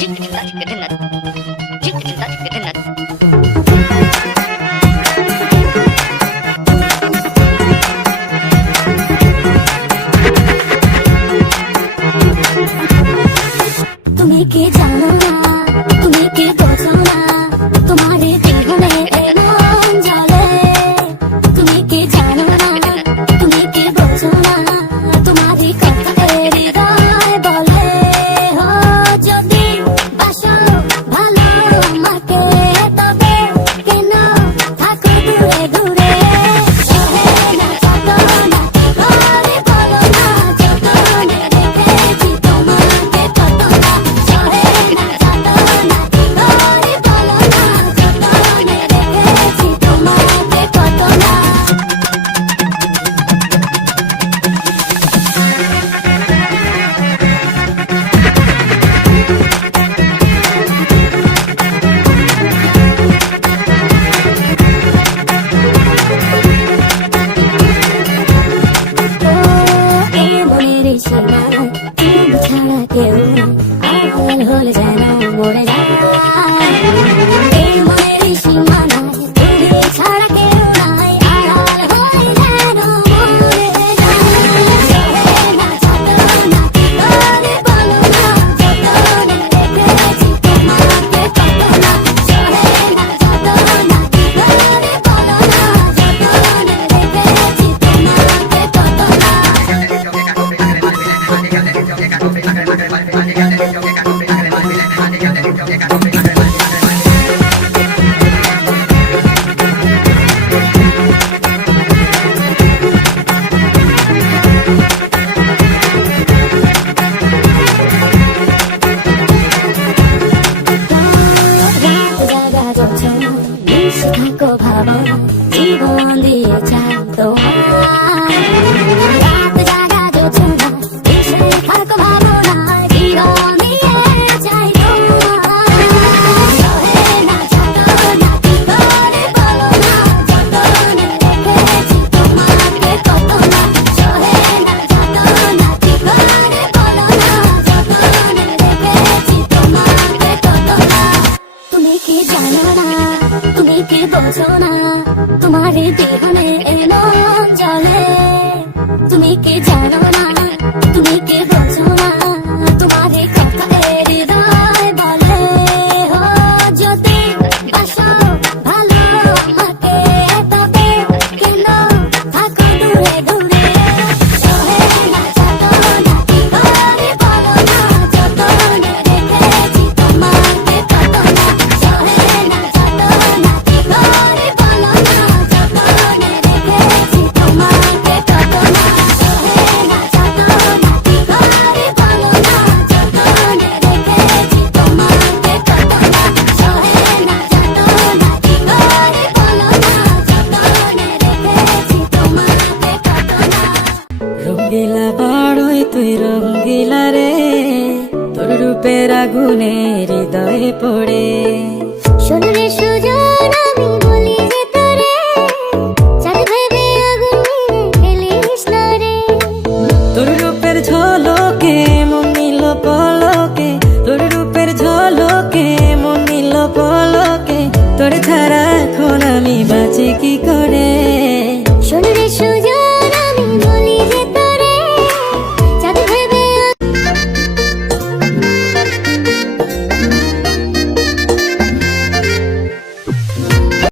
তুমি কি জানো না, তুমি কি বোঝো না, তোমার জীবনে এমন জ্বলে। তুমি কি জানো না, তুমি কি বোঝো না, তোমারই কথা হৃদয় বলে। ও যদি বাসো ভালো আমাকে, তবে কেন থাকো দূরে দূরে। সহে না যত না ঘরে বলো না, যতনে রেখেছি তোমাকে কত না। সহে না যত না ঘরে বলো না, যতনে রেখেছি তোমাকে কত না। এই মনের সীমানায় তুমি ছাড়া কেউ আড়াল হলে যেন মরে যায়। এই মনের সীমানায় তুমি ছাড়া কেউ নাই, আড়াল হলে যেন মরে যায়। সহে না যত না ঘরে বলো না, যতনে রেখেছি তোমাকে কত না। সহে না যত না ঘরে বলো না, যতনে রেখেছি তোমাকে কত না। রাত জাগা যোজনা মিশে থাকো ভাবনা, জীবন দিয়ে চাই তোমার। রাত জাগা যোজনা মিশে থাকো ভাবনা, জীবন দিয়ে চাই তোমার। সহে না যত না ঘরে বলো না, যতনে রেখেছি তোমাকে কত না। সহে না যত না ঘরে বলো না, যতনে রেখেছি তোমাকে কত না। তুমি কি জানো না, তুমি কি বোঝো না, তোমার জীবনে এমন জ্বলে। তুমি কি জানো না, তুমি কি বোঝো না, তোমার কথা হৃদয় বলে। ও যদি বাসো ভালো আমাকে, তবে কেন থাকো দূরে দূরে। সহে না যত না ঘরে বলো না, যতনে রেখেছি তোমাকে কত না। সহে না যত না ঘরে বলো না, যতনে রেখেছি তোমাকে কত না। সহে না যত না ঘরে বলো না, যতনে রেখেছি তোমাকে কত না। সহে না যত না ঘরে বলো না, যতনে রেখেছি তোমাকে কত না। রঙ্গিলা বড়ই তুই রঙ্গিলা রে, তোর রূপের আগুনে হৃদয়ে পড়ে।